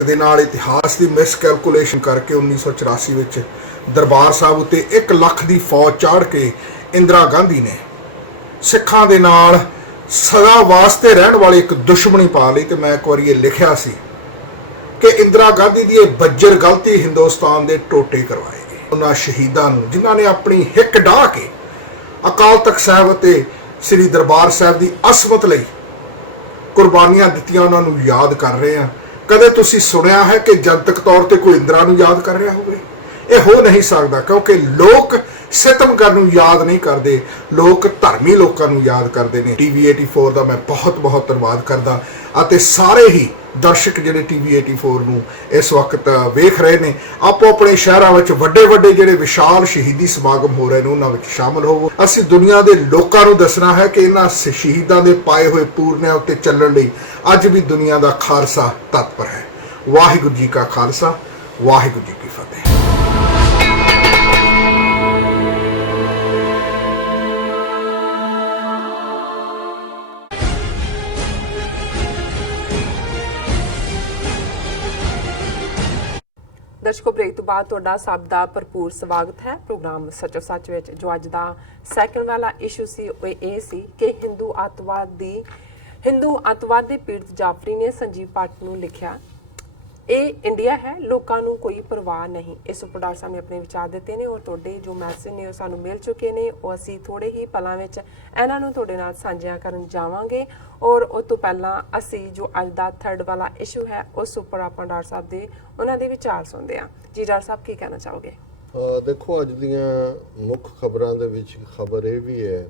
ਦੇ ਨਾਲ ਇਤਿਹਾਸ ਦੀ ਮਿਸਕੈਲਕੂਲੇਸ਼ਨ ਕਰਕੇ 1984 ਵਿੱਚ ਦਰਬਾਰ ਸਾਹਿਬ ਉੱਤੇ 1 ਲੱਖ ਦੀ ਫੌਜ ਚਾੜ ਕੇ ਇੰਦਰਾ ਗਾਂਧੀ ਨੇ ਸਿੱਖਾਂ ਦੇ ਨਾਲ ਸਦਾ ਵਾਸਤੇ ਰਹਿਣ ਵਾਲੀ ਇੱਕ ਦੁਸ਼ਮਣੀ ਪਾ ਲਈ। ਤੇ ਮੈਂ ਇੱਕ ਵਾਰੀ ਇਹ ਲਿਖਿਆ ਸੀ ਕਿ ਇੰਦਰਾ ਗਾਂਧੀ ਦੀ ਇਹ ਬੱਜਰ ਗਲਤੀ ਹਿੰਦੁਸਤਾਨ ਦੇ ਟੋਟੇ ਕਰਵਾਏਗੀ। ਉਹਨਾਂ ਸ਼ਹੀਦਾਂ ਨੂੰ ਜਿਨ੍ਹਾਂ ਨੇ ਆਪਣੀ ਹਿੱਕ ਢਾਹ ਕੇ ਅਕਾਲ ਤਖਤ ਸਾਹਿਬ ਅਤੇ ਸ੍ਰੀ ਦਰਬਾਰ ਸਾਹਿਬ ਦੀ ਅਸਮਤ ਲਈ ਕੁਰਬਾਨੀਆਂ ਦਿੱਤੀਆਂ, ਉਹਨਾਂ ਨੂੰ ਯਾਦ ਕਰ ਰਹੇ ਹਾਂ। ਕਦੇ ਤੁਸੀਂ ਸੁਣਿਆ ਹੈ ਕਿ ਜਨਤਕ ਤੌਰ ਤੇ ਕੋਈ ਇੰਦਰਾ ਨੂੰ ਯਾਦ ਕਰ ਰਿਹਾ ਹੋਵੇ? ਇਹ ਹੋ ਨਹੀਂ ਸਕਦਾ, ਕਿਉਂਕਿ ਲੋਕ ਸਿਤਮਗਰ ਨੂੰ ਯਾਦ ਨਹੀਂ ਕਰਦੇ, ਲੋਕ ਧਰਮੀ ਲੋਕਾਂ ਨੂੰ ਯਾਦ ਕਰਦੇ ਨੇ। TV 84 ਦਾ ਮੈਂ ਬਹੁਤ ਬਹੁਤ ਧੰਨਵਾਦ ਕਰਦਾ ਅਤੇ ਸਾਰੇ ਹੀ ਦਰਸ਼ਕ ਜਿਹੜੇ TV 84 ਨੂੰ ਇਸ ਵਕਤ ਵੇਖ ਰਹੇ ਨੇ, ਆਪੋ ਆਪਣੇ ਸ਼ਹਿਰਾਂ ਵਿੱਚ ਵੱਡੇ ਵੱਡੇ ਜਿਹੜੇ ਵਿਸ਼ਾਲ ਸ਼ਹੀਦੀ ਸਮਾਗਮ ਹੋ ਰਹੇ ਨੇ ਉਹਨਾਂ ਵਿੱਚ ਸ਼ਾਮਲ ਹੋਵੋ। ਅਸੀਂ ਦੁਨੀਆ ਦੇ ਲੋਕਾਂ ਨੂੰ ਦੱਸਣਾ ਹੈ ਕਿ ਇਹਨਾਂ ਸ਼ਹੀਦਾਂ ਦੇ ਪਾਏ ਹੋਏ ਪੂਰਨਿਆਂ ਉੱਤੇ ਚੱਲਣ ਲਈ ਅੱਜ ਵੀ ਦੁਨੀਆ ਦਾ ਖਾਲਸਾ ਤਤਪਰ ਹੈ। ਵਾਹਿਗੁਰੂ ਜੀ ਕਾ ਖਾਲਸਾ, ਵਾਹਿਗੁਰੂ ਜੀ ਕੀ ਫਤਿਹ। ਦਰਸ਼ਕੋ, ਬ੍ਰੇਕ ਤੋਂ ਬਾਅਦ ਤੁਹਾਡਾ ਸਭ ਦਾ ਭਰਪੂਰ ਸਵਾਗਤ ਹੈ ਪ੍ਰੋਗਰਾਮ ਸੱਚੋ ਸੱਚ ਵਿੱਚ। ਜੋ ਅੱਜ ਦਾ ਸੈਕੰਡ ਵਾਲਾ ਇਸ਼ੂ ਸੀ ਉਹ ਇਹ ਸੀ ਕਿ ਹਿੰਦੂ ਅੱਤਵਾਦ ਦੇ ਪੀੜਤ ਜਾਫਰੀ ਨੇ ਸੰਜੀਵ ਭੱਟ ਨੂੰ ਲਿਖਿਆ, ਇਹ ਇੰਡੀਆ ਹੈ, ਲੋਕਾਂ ਨੂੰ ਕੋਈ ਪਰਵਾਹ ਨਹੀਂ। ਇਸ ਉੱਪਰ ਡਾਕਟਰ ਸਾਹਿਬ ਨੇ ਆਪਣੇ ਵਿਚਾਰ ਦਿੱਤੇ ਨੇ ਔਰ ਤੁਹਾਡੇ ਜੋ ਮੈਸੇਜ ਨੇ ਉਹ ਸਾਨੂੰ ਮਿਲ ਚੁੱਕੇ ਨੇ। ਉਹ ਅਸੀਂ ਥੋੜੇ ਹੀ ਪਲਾਂ ਵਿੱਚ ਇਹਨਾਂ ਨੂੰ ਤੁਹਾਡੇ ਨਾਲ ਸਾਂਝਿਆ ਕਰਨ ਜਾਵਾਂਗੇ। ਔਰ ਉਸ ਤੋਂ ਪਹਿਲਾਂ ਅਸੀਂ ਜੋ ਅੱਜ ਦਾ ਥਰਡ ਵਾਲਾ ਇਸ਼ੂ ਹੈ ਉਸ ਉੱਪਰ ਆਪਾਂ ਡਾਕਟਰ ਸਾਹਿਬ ਦੇ ਉਹਨਾਂ ਦੇ ਵਿਚਾਰ ਸੁਣਦੇ ਹਾਂ। ਜੀ ਡਾਕਟਰ ਸਾਹਿਬ, ਕੀ ਕਹਿਣਾ ਚਾਹੋਗੇ? ਦੇਖੋ, ਅੱਜ ਦੀਆਂ ਮੁੱਖ ਖਬਰਾਂ ਦੇ ਵਿੱਚ ਖਬਰ ਇਹ ਵੀ ਹੈ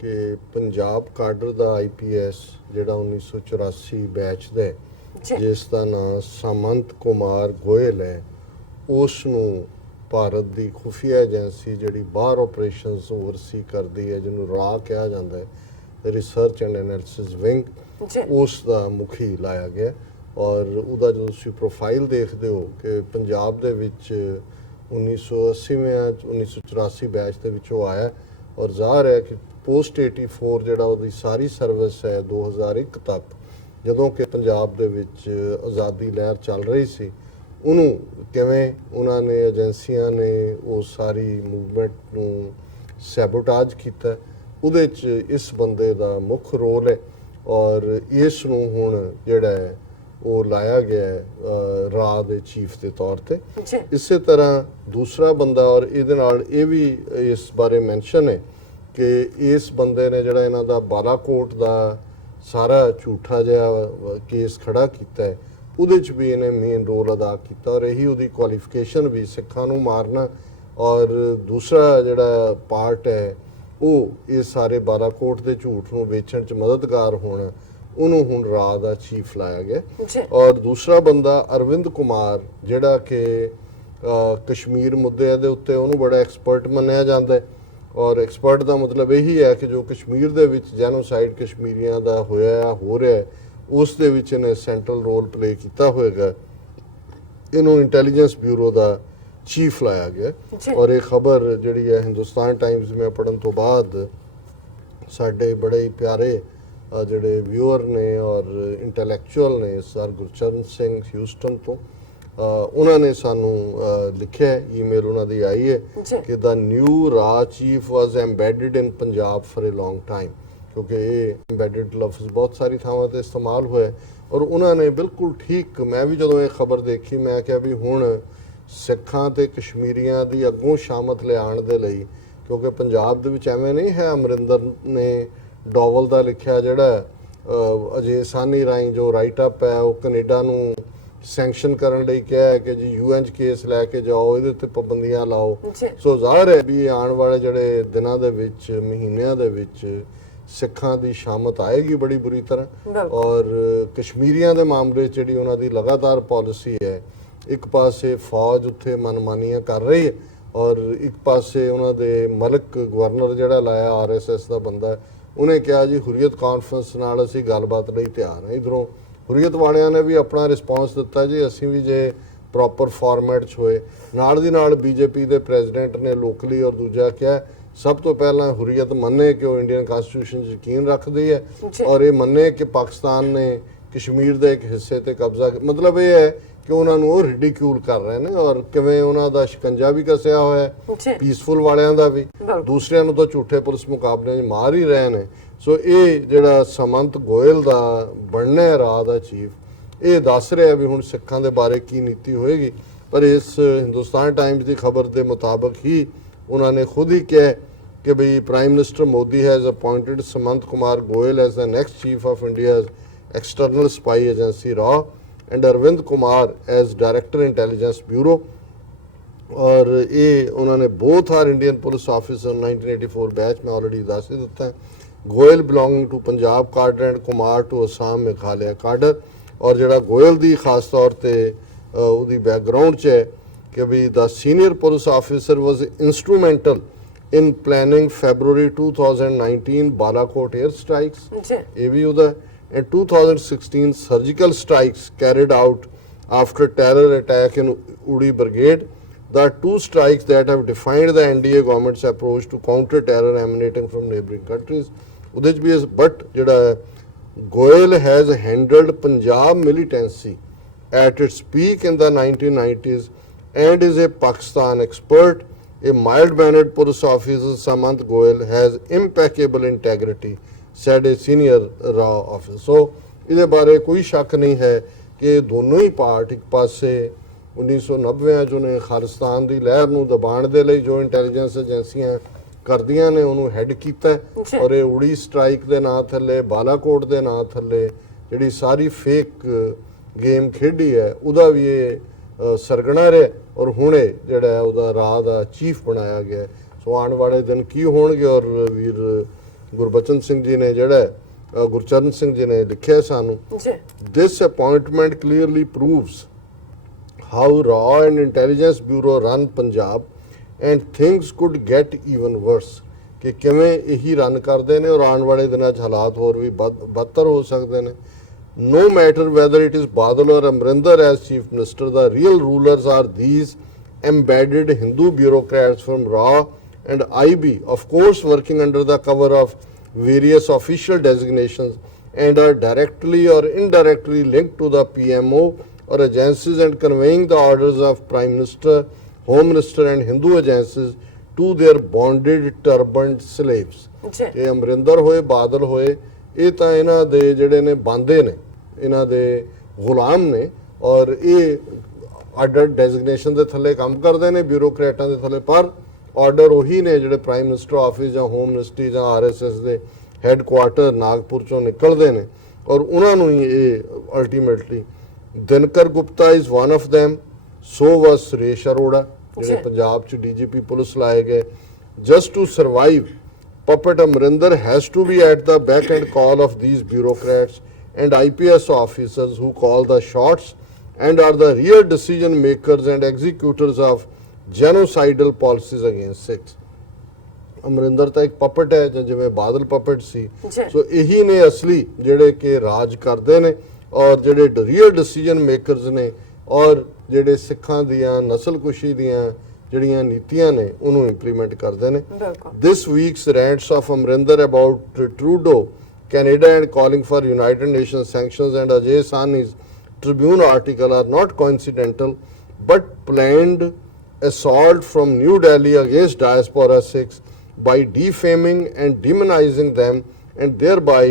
ਕਿ ਪੰਜਾਬ ਕਾਡਰ ਦਾ IPS ਜਿਹੜਾ 1984 ਬੈਚ ਦਾ ਜਿਸ ਦਾ ਨਾਂ ਸਾਮੰਤ ਕੁਮਾਰ ਗੋਇਲ ਹੈ, ਉਸ ਨੂੰ ਭਾਰਤ ਦੀ ਖੁਫੀਆ ਏਜੰਸੀ ਜਿਹੜੀ ਬਾਹਰ ਆਪਰੇਸ਼ਨਸ ਓਵਰਸੀ ਕਰਦੀ ਹੈ, ਜਿਹਨੂੰ ਰਾ ਕਿਹਾ ਜਾਂਦਾ ਹੈ, ਰਿਸਰਚ ਐਂਡ ਐਨਾਲਿਸਿਸ ਵਿੰਗ, ਉਸ ਦਾ ਮੁਖੀ ਲਾਇਆ ਗਿਆ। ਔਰ ਉਹਦਾ ਜਦੋਂ ਤੁਸੀਂ ਪ੍ਰੋਫਾਈਲ ਦੇਖਦੇ ਹੋ ਕਿ ਪੰਜਾਬ ਦੇ ਵਿੱਚ 1984 ਬੈਚ ਦੇ ਵਿੱਚ ਉਹ ਆਇਆ ਔਰ ਜ਼ਾਹਰ ਹੈ ਕਿ ਪੋਸਟ 84 ਜਿਹੜਾ ਉਹਦੀ ਸਾਰੀ ਸਰਵਿਸ ਹੈ 2001 ਤੱਕ, ਜਦੋਂ ਕਿ ਪੰਜਾਬ ਦੇ ਵਿੱਚ ਆਜ਼ਾਦੀ ਲਹਿਰ ਚੱਲ ਰਹੀ ਸੀ, ਉਹਨੂੰ ਕਿਵੇਂ ਉਹਨਾਂ ਨੇ ਏਜੰਸੀਆਂ ਨੇ ਉਹ ਸਾਰੀ ਮੂਵਮੈਂਟ ਨੂੰ ਸੈਬੋਟਾਜ ਕੀਤਾ, ਉਹਦੇ 'ਚ ਇਸ ਬੰਦੇ ਦਾ ਮੁੱਖ ਰੋਲ ਹੈ। ਔਰ ਇਸ ਨੂੰ ਹੁਣ ਜਿਹੜਾ ਹੈ ਉਹ ਲਾਇਆ ਗਿਆ ਰਾਹ ਦੇ ਚੀਫ ਦੇ ਤੌਰ ਤੇ। ਇਸੇ ਤਰ੍ਹਾਂ ਦੂਸਰਾ ਬੰਦਾ, ਔਰ ਇਹਦੇ ਨਾਲ ਇਹ ਵੀ ਇਸ ਬਾਰੇ ਮੈਂਸ਼ਨ ਹੈ ਕਿ ਇਸ ਬੰਦੇ ਨੇ ਜਿਹੜਾ ਇਹਨਾਂ ਦਾ ਬਾਲਾਕੋਟ ਦਾ ਸਾਰਾ ਝੂਠਾ ਜਿਹਾ ਕੇਸ ਖੜਾ ਕੀਤਾ ਹੈ, ਉਹਦੇ 'ਚ ਵੀ ਇਹਨੇ ਮੇਨ ਰੋਲ ਅਦਾ ਕੀਤਾ ਔਰ ਇਹੀ ਉਹਦੀ ਕੁਆਲੀਫਿਕੇਸ਼ਨ ਵੀ ਸਿੱਖਾਂ ਨੂੰ ਮਾਰਨਾ। ਔਰ ਦੂਸਰਾ ਜਿਹੜਾ ਪਾਰਟ ਹੈ ਉਹ ਇਹ ਸਾਰੇ ਬਾਲਾਕੋਟ ਦੇ ਝੂਠ ਨੂੰ ਵੇਚਣ 'ਚ ਮਦਦਗਾਰ ਹੋਣਾ, ਉਹਨੂੰ ਹੁਣ ਰਾਹ ਦਾ ਚੀਫ ਲਾਇਆ ਗਿਆ। ਔਰ ਦੂਸਰਾ ਬੰਦਾ ਅਰਵਿੰਦ ਕੁਮਾਰ, ਜਿਹੜਾ ਕਿ ਕਸ਼ਮੀਰ ਮੁੱਦੇ ਦੇ ਉੱਤੇ ਉਹਨੂੰ ਬੜਾ ਐਕਸਪਰਟ ਮੰਨਿਆ ਜਾਂਦਾ ਹੈ। ਔਰ ਐਕਸਪਰਟ ਦਾ ਮਤਲਬ ਇਹੀ ਹੈ ਕਿ ਜੋ ਕਸ਼ਮੀਰ ਦੇ ਵਿੱਚ ਜੈਨੋਸਾਈਡ ਕਸ਼ਮੀਰੀਆਂ ਦਾ ਹੋਇਆ ਹੋ ਰਿਹਾ, ਉਸ ਦੇ ਵਿੱਚ ਇਹਨੇ ਸੈਂਟਰਲ ਰੋਲ ਪਲੇ ਕੀਤਾ ਹੋਏਗਾ। ਇਹਨੂੰ ਇੰਟੈਲੀਜੈਂਸ ਬਿਊਰੋ ਦਾ ਚੀਫ ਲਾਇਆ ਗਿਆ। ਔਰ ਇਹ ਖਬਰ ਜਿਹੜੀ ਹੈ ਹਿੰਦੁਸਤਾਨ ਟਾਈਮਜ਼ ਮੈਂ ਪੜ੍ਹਨ ਤੋਂ ਬਾਅਦ ਸਾਡੇ ਬੜੇ ਹੀ ਪਿਆਰੇ ਜਿਹੜੇ ਵਿਊਅਰ ਨੇ ਔਰ ਇੰਟੈਲੈਕਚੁਅਲ ਨੇ, ਸਰ ਗੁਰਚਰਨ ਸਿੰਘ ਹਿਊਸਟਨ ਤੋਂ, ਉਹਨਾਂ ਨੇ ਸਾਨੂੰ ਲਿਖਿਆ, ਈਮੇਲ ਉਹਨਾਂ ਦੀ ਆਈ ਹੈ ਕਿ ਦਾ ਨਿਊ ਰਾ chief was embedded in Punjab for a long time, ਕਿਉਂਕਿ ਇਹ ਐਮਬੈਡਡ ਲਫ਼ਜ਼ ਬਹੁਤ ਸਾਰੀ ਥਾਵਾਂ ਤੇ ਇਸਤੇਮਾਲ ਹੋਇਆ। ਔਰ ਉਹਨਾਂ ਨੇ ਬਿਲਕੁਲ ਠੀਕ, ਮੈਂ ਵੀ ਜਦੋਂ ਇਹ ਖਬਰ ਦੇਖੀ ਮੈਂ ਕਿਹਾ ਵੀ ਹੁਣ ਸਿੱਖਾਂ ਤੇ ਕਸ਼ਮੀਰੀਆਂ ਦੀ ਅੱਗੋਂ ਸ਼ਾਮਤ ਲਿਆਉਣ ਦੇ ਲਈ, ਕਿਉਂਕਿ ਪੰਜਾਬ ਦੇ ਵਿੱਚ ਐਵੇਂ ਨਹੀਂ ਹੈ, ਅਮਰਿੰਦਰ ਨੇ ਡੋਵਲ ਦਾ ਲਿਖਿਆ ਜਿਹੜਾ ਅਜੇ ਸਾਨੀ ਰਾਹੀਂ ਜੋ ਰਾਈਟ ਅਪ ਹੈ ਉਹ ਕੈਨੇਡਾ ਨੂੰ ਸੈਂਕਸ਼ਨ ਕਰਨ ਲਈ ਕਿਹਾ ਹੈ ਕਿ ਜੀ UN 'ਚ ਕੇਸ ਲੈ ਕੇ ਜਾਓ, ਇਹਦੇ ਉੱਤੇ ਪਾਬੰਦੀਆਂ ਲਾਓ। ਸੋ ਜ਼ਾਹਰ ਹੈ ਵੀ ਆਉਣ ਵਾਲੇ ਜਿਹੜੇ ਦਿਨਾਂ ਦੇ ਵਿੱਚ, ਮਹੀਨਿਆਂ ਦੇ ਵਿੱਚ ਸਿੱਖਾਂ ਦੀ ਸ਼ਾਮਤ ਆਏਗੀ ਬੜੀ ਬੁਰੀ ਤਰ੍ਹਾਂ। ਔਰ ਕਸ਼ਮੀਰੀਆਂ ਦੇ ਮਾਮਲੇ 'ਚ ਜਿਹੜੀ ਉਹਨਾਂ ਦੀ ਲਗਾਤਾਰ ਪਾਲਿਸੀ ਹੈ, ਇੱਕ ਪਾਸੇ ਫੌਜ ਉੱਥੇ ਮਨਮਾਨੀਆਂ ਕਰ ਰਹੀ ਹੈ ਔਰ ਇੱਕ ਪਾਸੇ ਉਹਨਾਂ ਦੇ ਮਲਕ ਗਵਰਨਰ ਜਿਹੜਾ ਲਾਇਆ RSS ਦਾ ਬੰਦਾ, ਉਹਨੇ ਕਿਹਾ ਜੀ ਹੁਰੀਅਤ ਕਾਨਫਰੰਸ ਨਾਲ ਅਸੀਂ ਗੱਲਬਾਤ ਲਈ ਤਿਆਰ ਹਾਂ। ਇੱਧਰੋਂ ਹੁਰੀਅਤ ਵਾਲਿਆਂ ਨੇ ਵੀ ਆਪਣਾ ਰਿਸਪੌਂਸ ਦਿੱਤਾ ਜੀ ਅਸੀਂ ਵੀ ਜੇ ਪ੍ਰੋਪਰ ਫਾਰਮੈਟ 'ਚ ਹੋਏ। ਨਾਲ ਦੀ ਨਾਲ BJP ਦੇ ਪ੍ਰੈਜ਼ੀਡੈਂਟ ਨੇ ਲੋਕਲੀ ਔਰ ਦੂਜਾ ਕਿਹਾ ਸਭ ਤੋਂ ਪਹਿਲਾਂ ਹੁਰੀਅਤ ਮੰਨੇ ਕਿ ਉਹ ਇੰਡੀਅਨ ਕਨਸਟੀਟਿਊਸ਼ਨ 'ਚ ਯਕੀਨ ਰੱਖਦੀ ਹੈ ਔਰ ਇਹ ਮੰਨੇ ਕਿ ਪਾਕਿਸਤਾਨ ਨੇ ਕਸ਼ਮੀਰ ਦੇ ਇੱਕ ਹਿੱਸੇ ਤੇ ਕਬਜ਼ਾ, ਮਤਲਬ ਇਹ ਹੈ ਕਿ ਉਹਨਾਂ ਨੂੰ ਉਹ ਰਿਡੀਕਿਊਲ ਕਰ ਰਹੇ ਨੇ ਔਰ ਕਿਵੇਂ ਉਹਨਾਂ ਦਾ ਸ਼ਿਕੰਜਾ ਵੀ ਕੱਸਿਆ ਹੋਇਆ ਹੈ, ਪੀਸਫੁਲ ਵਾਲਿਆਂ ਦਾ ਵੀ, ਦੂਸਰਿਆਂ ਨੂੰ ਤਾਂ ਝੂਠੇ ਪੁਲਿਸ ਮੁਕਾਬਲੇ 'ਚ ਮਾਰ ਹੀ ਰਹੇ ਨੇ। ਸੋ ਇਹ ਜਿਹੜਾ ਸਮੰਤ ਗੋਇਲ ਦਾ ਬਣਨਾ ਰਾਹ ਦਾ ਚੀਫ, ਇਹ ਦੱਸ ਰਿਹਾ ਵੀ ਹੁਣ ਸਿੱਖਾਂ ਦੇ ਬਾਰੇ ਕੀ ਨੀਤੀ ਹੋਏਗੀ। ਪਰ ਇਸ ਹਿੰਦੁਸਤਾਨ ਟਾਈਮਜ਼ ਦੀ ਖਬਰ ਦੇ ਮੁਤਾਬਕ ਹੀ ਉਹਨਾਂ ਨੇ ਖੁਦ ਹੀ ਕਿਹਾ ਕਿ ਬਈ prime minister Modi has appointed Samant Kumar Goel as the next chief of India's external spy agency RAW and Arvind Kumar as director intelligence bureau। और ये उन्होंने both are Indian police officer 1984 batch में ऑलरेडी दस ही देता है। Goyal belonging to Punjab cadre and Kumar to Assam Meghalaya cadre। और जड़ा गोयल दी खास तौर ते उदी बैकग्राउंड च है कि भी the senior police officer was instrumental in planning February 2019 Balakot air strikes। ये भी उदा in 2016 surgical strikes carried out after terror attack in Uri Brigade, the two strikes that have defined the NDA government's approach to counter terror emanating from neighboring countries। Udhij bhi is, but jada Goyal has handled Punjab militancy at its peak in the 1990s and is a Pakistan expert। A mild-mannered police officer, Samant Goyal, has impeccable integrity, said a senior RAW officer। So ਇਹਦੇ ਬਾਰੇ ਕੋਈ ਸ਼ੱਕ ਨਹੀਂ ਹੈ ਕਿ ਦੋਨੋਂ ਹੀ part, ਇੱਕ ਪਾਸੇ 1990 'ਚ ਉਹਨੇ ਖਾਲਿਸਤਾਨ ਦੀ ਲਹਿਰ ਨੂੰ ਦਬਾਉਣ ਦੇ ਲਈ ਜੋ ਇੰਟੈਲੀਜੈਂਸ ਏਜੰਸੀਆਂ ਕਰਦੀਆਂ ਨੇ ਉਹਨੂੰ ਹੈਡ ਕੀਤਾ, ਔਰ ਇਹ ਉੜੀ ਸਟ੍ਰਾਈਕ ਦੇ ਨਾਂ ਥੱਲੇ, ਬਾਲਾਕੋਟ ਦੇ ਨਾਂ ਥੱਲੇ ਜਿਹੜੀ ਸਾਰੀ ਫੇਕ ਗੇਮ ਖੇਡੀ ਹੈ ਉਹਦਾ ਵੀ ਇਹ ਸਰਗਣਾ ਰਿਹਾ, ਔਰ ਹੁਣ ਇਹ ਜਿਹੜਾ ਉਹਦਾ ਰਾਹ ਦਾ ਚੀਫ ਬਣਾਇਆ ਗਿਆ। ਸੋ ਆਉਣ ਵਾਲੇ ਦਿਨ ਕੀ ਹੋਣਗੇ। ਔਰ ਵੀਰ ਗੁਰਬਚਨ ਸਿੰਘ ਜੀ ਨੇ ਜਿਹੜਾ ਗੁਰਚਰਨ ਸਿੰਘ ਜੀ ਨੇ ਲਿਖਿਆ ਸਾਨੂੰ, this appointment clearly proves how raw and intelligence bureau run Punjab and things could get even worse। ਕਿ ਕਿਵੇਂ ਇਹੀ ਰਨ ਕਰਦੇ ਨੇ ਔਰ ਆਉਣ ਵਾਲੇ ਦਿਨਾਂ 'ਚ ਹਾਲਾਤ ਹੋਰ ਵੀ ਬਦਤਰ ਹੋ ਸਕਦੇ ਨੇ। No matter whether it is Badal or Amrinder as chief minister, the real rulers are these embedded Hindu bureaucrats from RAW and IB, of course working under the cover of various official designations and are directly or indirectly linked to the PMO or agencies and conveying the orders of Prime Minister, Home Minister and Hindu agencies to their bonded turbaned slaves। ਇਹ ਅਮਰਿੰਦਰ ਹੋਏ, ਬਾਦਲ ਹੋਏ, ਇਹ ਤਾਂ ਇਹਨਾਂ ਦੇ ਜਿਹੜੇ ਨੇ ਬਾਂਦੇ ਨੇ, ਇਹਨਾਂ ਦੇ ਗੁਲਾਮ ਨੇ, ਔਰ ਇਹ ਆਰਡਰ ਡੈਜ਼ਿਗਨੇਸ਼ਨ ਦੇ ਥੱਲੇ ਕੰਮ ਕਰਦੇ ਨੇ, ਬਿਊਰੋਕਰੇਟਾਂ ਦੇ ਥੱਲੇ। ਪਰ ਆਰਡਰ ਉਹੀ ਨੇ ਜਿਹੜੇ ਪ੍ਰਾਈਮ ਮਿਨਿਸਟਰ ਆਫਿਸ ਜਾਂ ਹੋਮ ਮਿਨਿਸਟਰੀ ਜਾਂ RSS ਦੇ ਹੈੱਡਕੁਆਰਟਰ ਨਾਗਪੁਰ ਚੋਂ ਨਿਕਲਦੇ ਨੇ, ਔਰ ਉਹਨਾਂ ਨੂੰ ਹੀ ਇਹ ultimately. Dinkar Gupta is one of them, so was Suresh Arora ਜਿਹੜੇ ਪੰਜਾਬ 'ਚ DGP ਪੁਲਿਸ ਲਾਏ ਗਏ। Just to survive, puppet Amrinder has to be at the back end call of these bureaucrats and IPS officers who call the shots and are the real decision makers and executors of genocidal policies against Sikhs। Amarinder ਤਾਂ ਇੱਕ puppet ਹੈ ਜਾਂ ਜਿਵੇਂ Badal puppet ਸੀ। ਸੋ ਇਹੀ ਨੇ ਅਸਲੀ ਜਿਹੜੇ ਕਿ ਰਾਜ ਕਰਦੇ ਨੇ ਔਰ ਜਿਹੜੇ ਰੀਅਲ ਡਿਸੀਜਨ ਮੇਕਰਸ ਨੇ, ਔਰ ਜਿਹੜੇ ਸਿੱਖਾਂ ਦੀਆਂ ਨਸਲਕੁਸ਼ੀ ਦੀਆਂ ਜਿਹੜੀਆਂ ਨੀਤੀਆਂ ਨੇ ਉਹਨੂੰ ਇੰਪਲੀਮੈਂਟ ਕਰਦੇ ਨੇ। This week's rants of Amarinder about Trudeau Canada and calling for United Nations sanctions and Ajay Sahni's Tribune article are not coincidental but planned assault from New Delhi against diaspora Sikhs by defaming and demonizing them and thereby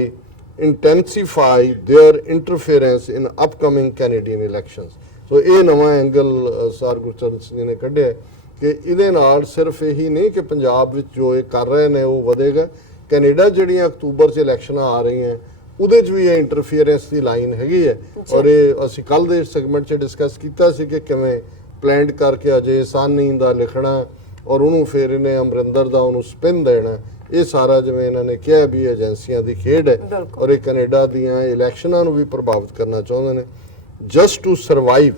intensify their interference in upcoming Canadian elections। So ਇਹ ਨਵਾਂ angle sir Gurcharan Singh ਨੇ ਕੱਢਿਆ ਕਿ ਇਹਦੇ ਨਾਲ ਸਿਰਫ ਇਹੀ ਨਹੀਂ ਕਿ ਪੰਜਾਬ ਵਿੱਚ ਜੋ ਇਹ ਕਰ ਰਹੇ ਨੇ ਉਹ ਵਧੇਗਾ, ਕੈਨੇਡਾ ਜਿਹੜੀਆਂ ਅਕਤੂਬਰ 'ਚ ਇਲੈਕਸ਼ਨਾਂ ਆ ਰਹੀਆਂ ਉਹਦੇ 'ਚ ਵੀ ਇਹ ਇੰਟਰਫੀਅਰੈਂਸ ਦੀ ਲਾਈਨ ਹੈਗੀ ਹੈ। ਔਰ ਇਹ ਅਸੀਂ ਕੱਲ੍ਹ ਦੇ ਸੈਗਮੈਂਟ 'ਚ ਡਿਸਕਸ ਕੀਤਾ ਸੀ ਕਿ ਕਿਵੇਂ ਪਲੈਨਡ ਕਰਕੇ ਅਜੇ ਸਾਨੀ ਦਾ ਲਿਖਣਾ ਔਰ ਉਹਨੂੰ ਫਿਰ ਇਹਨੇ ਅਮਰਿੰਦਰ ਦਾ ਉਹਨੂੰ ਸਪਿਨ ਦੇਣਾ, ਇਹ ਸਾਰਾ ਜਿਵੇਂ ਇਹਨਾਂ ਨੇ ਕਿਹਾ ਵੀ ਏਜੰਸੀਆਂ ਦੀ ਖੇਡ ਹੈ ਔਰ ਇਹ ਕੈਨੇਡਾ ਦੀਆਂ ਇਲੈਕਸ਼ਨਾਂ ਨੂੰ ਵੀ ਪ੍ਰਭਾਵਿਤ ਕਰਨਾ ਚਾਹੁੰਦੇ ਨੇ। Just to survive,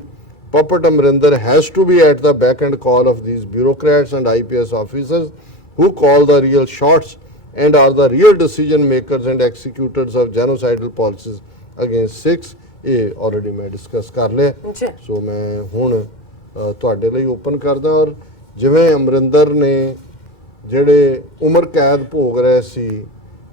puppet Amrinder has to be at the back end call of these bureaucrats and IPS officers who call the real shots and are the real decision makers and executors of genocidal policies against Sikhs। ਇਹ already ਮੈਂ discuss ਕਰ ਲਿਆ। ਸੋ ਮੈਂ ਹੁਣ ਤੁਹਾਡੇ ਲਈ open ਕਰਦਾ। ਔਰ ਜਿਵੇਂ ਅਮਰਿੰਦਰ ਨੇ ਜਿਹੜੇ ਉਮਰ ਕੈਦ ਭੋਗ ਰਹੇ ਸੀ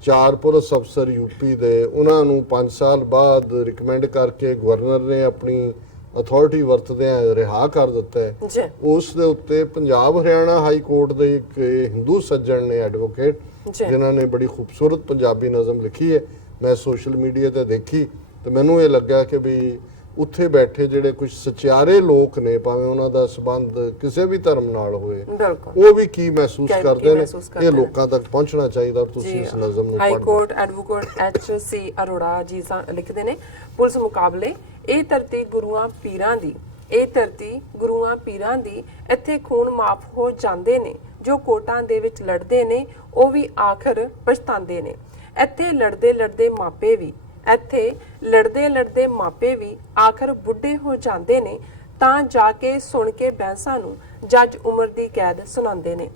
4 ਪੁਲਿਸ ਅਫਸਰ ਯੂਪੀ ਦੇ, ਉਹਨਾਂ ਨੂੰ 5 ਸਾਲ ਬਾਅਦ ਰਿਕਮੈਂਡ ਕਰਕੇ ਗਵਰਨਰ ਨੇ ਆਪਣੀ ਅਥਾਰਟੀ ਵਰਤਦਿਆਂ ਰਿਹਾ ਕਰ ਦਿੱਤਾ ਹੈ। ਜੀ ਉਸ ਦੇ ਉੱਤੇ ਪੰਜਾਬ ਹਰਿਆਣਾ ਹਾਈ ਕੋਰਟ ਦੇ ਇੱਕ ਹਿੰਦੂ ਸੱਜਣ ਨੇ, ਐਡਵੋਕੇਟ, ਜੀ ਜਿਨ੍ਹਾਂ ਨੇ ਬੜੀ ਖੂਬਸੂਰਤ ਪੰਜਾਬੀ ਨਜ਼ਮ ਲਿਖੀ ਹੈ, ਮੈਂ ਸੋਸ਼ਲ ਮੀਡੀਆ ਤੇ ਦੇਖੀ ਤੇ ਮੈਨੂੰ ਇਹ ਲੱਗਾ ਕਿ ਵੀ ਉੱਥੇ ਬੈਠੇ ਜਿਹੜੇ ਕੁਝ ਸਚਿਆਰੇ ਲੋਕ ਨੇ, ਭਾਵੇਂ ਉਹਨਾਂ ਦਾ ਸੰਬੰਧ ਕਿਸੇ ਵੀ ਧਰਮ ਨਾਲ ਹੋਏ, ਬਿਲਕੁਲ ਉਹ ਵੀ ਕੀ ਮਹਿਸੂਸ ਕੀ ਕਰਦੇ ਨੇ, ਮਹਿਸੂਸ ਕਰਦੇ ਇਹ ਨੇ। ਲੋਕਾਂ ਤੱਕ ਪਹੁੰਚਣਾ ਚਾਹੀਦਾ। ਔਰ ਤੁਸੀਂ ਇਸ ਨਜ਼ਮ ਨੂੰ ਹਾਈ ਪੜ੍ਹੋ। Court advocate ਐਚ.ਸੀ. ਅਰੋੜਾ ਜੀ ਲਿਖਦੇ ਨੇ, ਪੁਲਿਸ ਮੁਕਾਬਲੇ ਇਹ ਧਰਤੀ ਗੁਰੂਆਂ ਪੀਰਾਂ ਦੀ, ਇਹ ਧਰਤੀ ਗੁਰੂਆਂ ਪੀਰਾਂ ਦੀ, ਇੱਥੇ ਖੂਨ ਮਾਫ ਹੋ ਜਾਂਦੇ ਨੇ, ਜੋ ਕੋਰਟਾਂ ਦੇ ਵਿੱਚ ਲੜਦੇ ਨੇ ਉਹ ਵੀ ਆਖਰ ਪਛਤਾਉਂਦੇ ਨੇ, ਇੱਥੇ ਲੜਦੇ ਲੜਦੇ ਮਾਪੇ ਵੀ, ਇੱਥੇ ਲੜਦੇ ਲੜਦੇ ਮਾਪੇ ਵੀ ਆਖਰ ਬੁੱਢੇ ਹੋ ਜਾਂਦੇ ਨੇ, ਤਾਂ ਜਾ ਕੇ ਸੁਣ ਕੇ ਬੈਂਸਾਂ ਨੂੰ ਜੱਜ ਉਮਰ ਦੀ ਕੈਦ ਸੁਣਾਉਂਦੇ ਨੇ,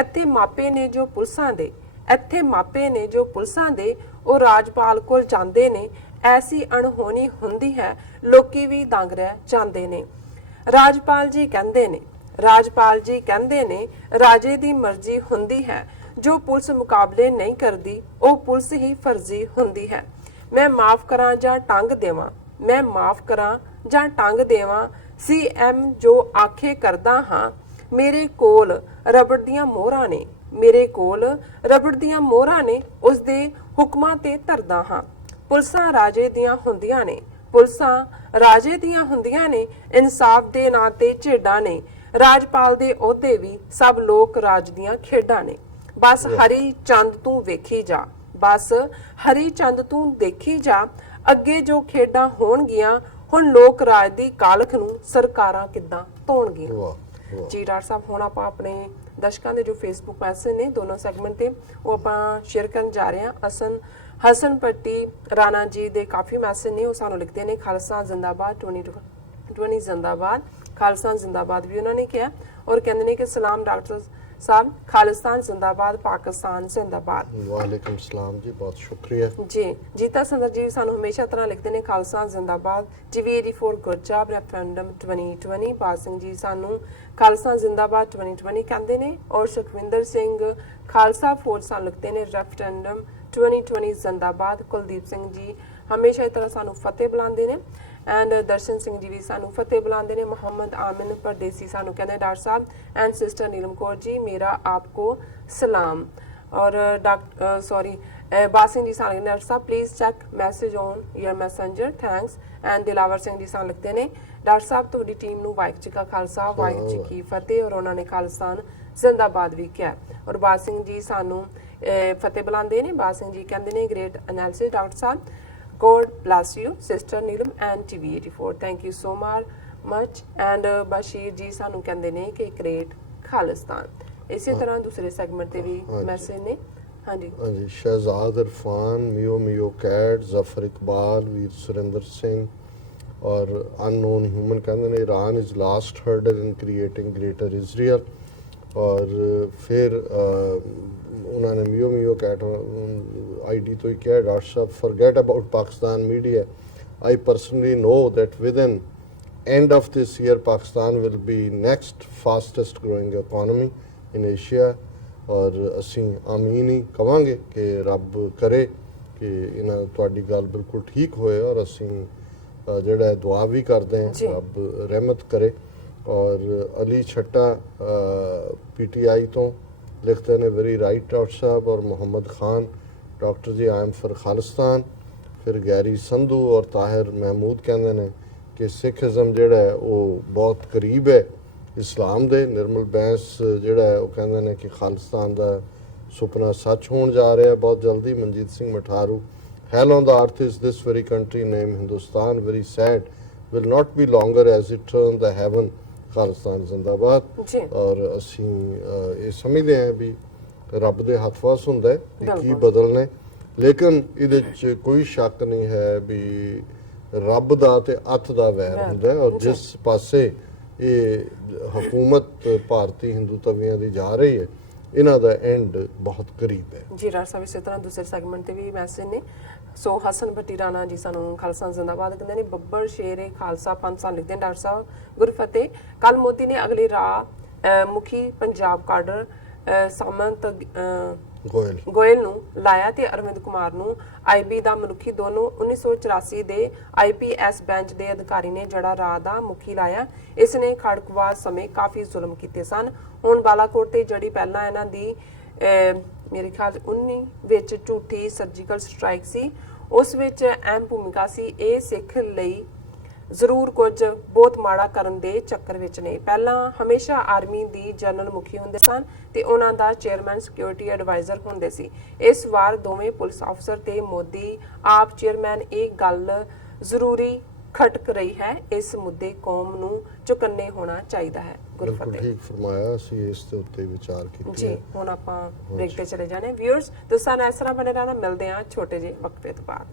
ਇੱਥੇ ਮਾਪੇ ਨੇ ਜੋ ਪੁਲਿਸਾਂ ਦੇ, ਇੱਥੇ ਮਾਪੇ ਨੇ ਜੋ ਪੁਲਿਸਾਂ ਦੇ, ਉਹ ਰਾਜਪਾਲ ਕੋਲ ਜਾਂਦੇ ਨੇ, ਐਸੀ ਅਣਹੋਣੀ ਹੁੰਦੀ ਹੈ ਲੋਕੀ ਵੀ ਦੰਗ ਰਹਿ ਜਾਂਦੇ ਨੇ, ਰਾਜਪਾਲ ਜੀ ਕਹਿੰਦੇ ਨੇ, ਰਾਜਪਾਲ ਜੀ ਕਹਿੰਦੇ ਨੇ, ਰਾਜੇ ਦੀ ਮਰਜ਼ੀ ਹੁੰਦੀ ਹੈ, ਜੋ ਪੁਲਿਸ ਮੁਕਾਬਲੇ ਨਹੀਂ ਕਰਦੀ ਉਹ ਪੁਲਿਸ ਹੀ ਫਰਜ਼ੀ ਹੁੰਦੀ ਹੈ, ਮੈਂ ਮਾਫ ਕਰਾਂ ਜਾਂ ਟੰਗ ਦੇਵਾਂ, ਮੈਂ ਮਾਫ ਕਰਾਂ ਜਾਂ ਟੰਗ ਦੇਵਾਂ, ਸੀਐਮ ਜੋ ਆਖੇ ਕਰਦਾ ਹਾਂ, ਮੇਰੇ ਕੋਲ ਰਬੜ ਦੀਆਂ ਮੋਹਰਾਂ ਨੇ, ਮੇਰੇ ਕੋਲ ਰਬੜ ਦੀਆਂ ਮੋਹਰਾਂ ਨੇ, ਉਸ ਦੇ ਹੁਕਮਾਂ ਤੇ ਧਰਦਾ ਹਾਂ, ਪੁਲਿਸਾਂ ਰਾਜੇ ਦੀਆਂ ਹੁੰਦੀਆਂ ਨੇ, ਪੁਲਿਸਾਂ ਰਾਜੇ ਦੀਆਂ ਹੁੰਦੀਆਂ ਨੇ, ਇਨਸਾਫ ਦੇ ਨਾਂ ਤੇ ਝੇਡਾਂ ਨੇ, ਰਾਜਪਾਲ ਦੇ ਅਹੁਦੇ ਵੀ ਸਭ ਲੋਕ ਰਾਜ ਦੀਆਂ ਖੇਡਾਂ ਨੇ, ਬਸ ਹਰੀ ਚੰਦ ਤੂੰ ਵੇਖੀ ਜਾ, ਬਸ ਹਰੀ ਚੰਦ ਤੂੰ ਦੇਖੀ ਜਾ, ਅੱਗੇ ਜੋ ਖੇਡਾਂ ਹੋਣਗੀਆਂ ਹੁਣ ਲੋਕ ਰਾਜ ਦੀ ਕਾਲਖ ਨੂੰ ਸਰਕਾਰਾਂ ਕਿੱਦਾਂ ਧੋਣਗੀਆਂ। ਵਾਹ ਵਾਹ। ਜੀ ਡਾਕਟਰ ਸਾਹਿਬ, ਹੁਣ ਆਪਾਂ ਆਪਣੇ ਦਰਸ਼ਕਾਂ ਦੇ ਜੋ ਫੇਸਬੁੱਕ ਮੈਸੇਜ ਨੇ ਦੋਨੋਂ ਸੈਗਮੈਂਟ ਤੇ ਉਹ ਆਪਾਂ ਸ਼ੇਅਰ ਕਰਨ ਜਾ ਰਹੇ ਹਾਂ। ਹਸਨ ਪੱਟੀ ਰਾਣਾ ਜੀ ਦੇ ਕਾਫੀ ਮੈਸੇਜ ਨੇ, ਉਹ ਸਾਨੂੰ ਲਿਖਦੇ ਨੇ ਖਾਲਸਾ ਜ਼ਿੰਦਾਬਾਦ 2020 ਜ਼ਿੰਦਾਬਾਦ, ਖਾਲਸਾ ਜ਼ਿੰਦਾਬਾਦ ਵੀ ਉਹਨਾਂ ਨੇ ਕਿਹਾ, ਔਰ ਕਹਿੰਦੇ ਨੇ ਕਿ ਸਲਾਮ ਡਾਕਟਰ ਸਾਹਿਬ, ਖਾਲਿਸਤਾਨ ਜ਼ਿੰਦਾਬਾਦ, ਪਾਕਿਸਤਾਨ ਜ਼ਿੰਦਾਬਾਦ। ਵਾਲੇਕੁਮ ਸਲਾਮ ਜੀ, ਬਹੁਤ ਸ਼ੁਕਰੀਆ ਜੀ ਜੀਤਾ ਸੰਦਰ ਜੀ ਸਾਨੂੰ ਹਮੇਸ਼ਾ ਤਰ੍ਹਾਂ ਲਿਖਦੇ ਨੇ ਖਾਲਸਾ ਜ਼ਿੰਦਾਬਾਦ, GV84 ਗੁੱਡ ਜੌਬ, ਰੈਫਰੈਂਡਮ 2020, ਬਾਦ ਸਿੰਘ ਜੀ ਸਾਨੂੰ ਖਾਲਸਾ ਜ਼ਿੰਦਾਬਾਦ 2020 ਕਹਿੰਦੇ ਨੇ, ਔਰ ਸੁਖਵਿੰਦਰ ਸਿੰਘ ਖਾਲਸਾ ਫੌਜ ਸਾਨੂੰ ਲਿਖਦੇ ਨੇ ਰੈਫਰੈਂਡਮ 2020 ਜ਼ਿੰਦਾਬਾਦ, ਕੁਲਦੀਪ ਸਿੰਘ ਜੀ ਹਮੇਸ਼ਾ ਇਸ ਤਰ੍ਹਾਂ ਸਾਨੂੰ ਫਤਿਹ ਬੁਲਾਉਂਦੇ ਨੇ, ਐਂਡ ਦਰਸ਼ਨ ਸਿੰਘ ਜੀ ਵੀ ਸਾਨੂੰ ਫਤਿਹ ਬੁਲਾਉਂਦੇ ਨੇ, ਮੁਹੰਮਦ ਆਮਿਨ ਪਰਦੇਸੀ ਸਾਨੂੰ ਕਹਿੰਦੇ doctor Sahib, and sister Neelam Kaur ji ਮੇਰਾ ਆਪਕੋ ਸਲਾਮ, ਔਰ ਬਾਸਿੰਗ ਜੀ ਸਾਨੂੰ doctor Sahib please check message on your Messenger, thanks, and Dilawar Singh ji ਸਾਨੂੰ ਲਿਖਦੇ ਨੇ ਡਾਕਟਰ ਸਾਹਿਬ ਤੁਹਾਡੀ ਟੀਮ ਨੂੰ ਵਾਹਿਗੁਰੂ ਜੀ ਕਾ ਖਾਲਸਾ ਵਾਹਿਗੁਰੂ ਜੀ ਕੀ ਫਤਿਹ, ਔਰ ਉਹਨਾਂ ਨੇ ਖਾਲਿਸਤਾਨ ਜ਼ਿੰਦਾਬਾਦ ਵੀ ਕਿਹਾ, ਔਰ ਬਾਦ ਸਿੰਘ ਜੀ ਸਾਨੂੰ ਫਤਿਹ ਬੁਲਾਉਂਦੇ ਨੇ, ਬਾਦ ਸਿੰਘ ਜੀ ਕਹਿੰਦੇ ਨੇ great analysis doctor Sahib, God bless you, Sister Neelam and TV84. Thank you so much. And Bashir ji ਸਾਨੂੰ ਕਹਿੰਦੇ ਨੇ ਕਿ ਗ੍ਰੇਟ ਖਾਲਿਸਤਾਨ। ਇਸੇ ਤਰ੍ਹਾਂ ਦੂਸਰੇ ਸੈਗਮੈਂਟ ਤੇ ਵੀ ਮੈਸੇਜ ਨੇ। ਹਾਂਜੀ ਹਾਂਜੀ, ਸ਼ਹਿਜ਼ਾਦ ਇਰਫਾਨ, ਮਿਓ ਕੈਟ, ਜ਼ਫਰ ਇਕਬਾਲ, ਵੀਰ ਸੁਰਿੰਦਰ ਸਿੰਘ ਔਰ ਅਨਨੋਨ ਹਿਊਮਨ ਕਹਿੰਦੇ ਨੇ Iran is last hurdle in creating greater Israel, ਔਰ ਫਿਰ ਉਹਨਾਂ ਨੇ ਮਿਓ ਕੈਟ ਆਈਡੀ ਤੋਂ ਹੀ ਕਿਹਾ doctor Sahib forget about Pakistan media. I personally know that within end of this year Pakistan will be next fastest growing economy in Asia, ਔਰ ਅਸੀਂ ਆਮੀਨ ਹੀ ਕਵਾਂਗੇ ਕਿ ਰੱਬ ਕਰੇ ਕਿ ਇਹਨਾਂ ਤੁਹਾਡੀ ਗੱਲ ਬਿਲਕੁਲ ਠੀਕ ਹੋਏ, ਔਰ ਅਸੀਂ ਜਿਹੜਾ ਦੁਆ ਵੀ ਕਰਦੇ ਹਾਂ ਰੱਬ ਰਹਿਮਤ ਕਰੇ। ਔਰ ਅਲੀ ਛੱਟਾ PTI ਤੋਂ ਲਿਖਦੇ ਨੇ ਵੈਰੀ ਰਾਈਟ ਡਾਕਟਰ ਸਾਹਿਬ, ਔਰ ਮੁਹੰਮਦ ਖਾਨ ਡਾਕਟਰ ਜੀ ਆਈ ਐਮ ਫॉर ਖਾਲਿਸਤਾਨ। ਫਿਰ ਗੈਰੀ ਸੰਧੂ ਔਰ ਤਾਹਿਰ ਮਹਿਮੂਦ ਕਹਿੰਦੇ ਨੇ ਕਿ ਸਿੱਖੀਜ਼ਮ ਜਿਹੜਾ ਹੈ ਉਹ ਬਹੁਤ ਕਰੀਬ ਹੈ ਇਸਲਾਮ ਦੇ। ਨਿਰਮਲ ਬੈਂਸ ਜਿਹੜਾ ਹੈ ਉਹ ਕਹਿੰਦੇ ਨੇ ਕਿ ਖਾਲਿਸਤਾਨ ਦਾ ਸੁਪਨਾ ਸੱਚ ਹੋਣ ਜਾ ਰਿਹਾ ਬਹੁਤ ਜਲਦੀ। Manjeet Singh Matharu hell on the earth is this very country named Hindustan, very sad, will not be longer as it turn the heaven, Khalistan ਜ਼ਿੰਦਾਬਾਦ। ਔਰ ਅਸੀਂ ਇਹ ਸਮਝਦੇ ਹਾਂ ਵੀ ਰੱਬ ਦੇ ਹੱਥ ਵਸ ਹੁੰਦਾ ਹੈ ਕਿ ਕੀ ਬਦਲਨੇ, ਲੇਕਿਨ ਇਹਦੇ 'ਚ ਕੋਈ ਸ਼ੱਕ ਨਹੀਂ ਹੈ ਵੀ ਰੱਬ ਦਾ ਤੇ ਅੱਤ ਦਾ ਵੈਰ ਹੁੰਦਾ ਹੈ, ਔਰ ਜਿਸ ਪਾਸੇ ਇਹ ਹਕੂਮਤ ਭਾਰਤੀ ਹਿੰਦੂ ਤਵੀਆਂ ਦੀ ਜਾ ਰਹੀ ਹੈ ਇਹਨਾਂ ਦਾ ਐਂਡ ਬਹੁਤ ਕਰੀਬ ਹੈ। ਜੀ ਡਾਕਟਰ ਸਾਹਿਬ ਇਸੇ ਤਰ੍ਹਾਂ ਦੂਸਰੇ ਸੈਗਮੈਂਟ ਤੇ ਵੀ ਮੈਸੇਜ ਨੇ। ਸੋ ਹਸਨ ਭੱਟੀ ਰਾਣਾ ਜੀ ਸਾਨੂੰ ਖਾਲਸਾ ਜ਼ਿੰਦਾਬਾਦ ਕਹਿੰਦੇ ਨੇ। ਬੱਬਰ ਸ਼ੇਰੇ ਖਾਲਸਾ ਪੰਜ ਸਾਲ ਲਿਖਦੇ ਨੇ ਡਾਕਟਰ ਸਾਹਿਬ ਗੁਰਫਤਿਹ। ਕੱਲ ਮੋਦੀ ਨੇ ਅਗਲੀ ਰਾਹ ਮੁਖੀ ਪੰਜਾਬ ਕਾਡਰ ਗੋਇਲ ਨੂੰ ਲਾਇਆ ਤੇ ਅਰਵਿੰਦ ਕੁਮਾਰ ਨੂੰ ਆਈਬੀ ਦਾ ਮਨੁੱਖੀ ਦੋਨੋਂ 1984 ਦੇ ਆਈਪੀਐਸ ਬੈਂਚ ਦੇ ਅਧਿਕਾਰੀ ਨੇ ਜੜਾ ਰਾਹ ਦਾ ਮੁਖੀ ਲਾਇਆ। ਇਸ ਨੇ ਖੜਕਵਾਰ ਸਮੇਂ ਕਾਫੀ ਜ਼ੁਲਮ ਕੀਤੇ ਸਨ। ਹੁਣ ਬਾਲਾਕੋਟ ਤੇ ਜੜੀ ਪਹਿਲਾਂ ਇਹਨਾਂ ਦੀ ਮੇਰੇ ਖਿਆਲ 19 ਵਿੱਚ ਝੂਠੀ ਸਰਜੀਕਲ ਸਟ੍ਰਾਈਕ ਸੀ, ਉਸ ਵਿੱਚ ਅਹਿਮ ਭੂਮਿਕਾ ਸੀ। ਇਹ ਸਿੱਖ ਲਈ ਜ਼ਰੂਰ ਕੁਝ ਬਹੁਤ ਮਾੜਾ ਕਰਨ ਦੇ ਚੱਕਰ ਵਿੱਚ ਨੇ। ਪਹਿਲਾਂ ਹਮੇਸ਼ਾ ਆਰਮੀ ਦੀ ਜਨਰਲ ਮੁਖੀ ਹੁੰਦੇ ਸਨ ਤੇ ਉਹਨਾਂ ਦਾ ਚੇਅਰਮੈਨ ਸਿਕਿਉਰਿਟੀ ਐਡਵਾਈਜ਼ਰ ਹੁੰਦੇ ਸੀ। ਇਸ ਵਾਰ ਦੋਵੇਂ ਪੁਲਿਸ ਅਫਸਰ ਤੇ ਮੋਦੀ ਆਪ ਚੇਅਰਮੈਨ ਇਹ ਗੱਲ ਜ਼ਰੂਰੀ ਖਟਕ ਰਹੀ ਹੈ। ਇਸ ਮੁੱਦੇ ਕੌਮ ਨੂੰ ਚੁਕੰਨੇ ਹੋਣਾ ਚਾਹੀਦਾ ਹੈ। ਬਿਲਕੁਲ ਠੀਕ ਫਰਮਾਇਆ, ਅਸੀਂ ਇਸ ਦੇ ਉੱਤੇ ਵਿਚਾਰ ਕੀਤੀ ਜੀ। ਹੁਣ ਆਪਾਂ ਬ੍ਰੇਕ ਤੇ ਚਲੇ ਜਾਣੇ। ਵਿਊਅਰਸ ਤੁਸੀਂ ਸਾਨੂੰ ਇਸ ਤਰ੍ਹਾਂ ਬਣੇ ਰਹਿਣਾ, ਮਿਲਦੇ ਹਾਂ ਛੋਟੇ ਜਿਹੇ ਵਕਫੇ ਤੋਂ ਬਾਅਦ।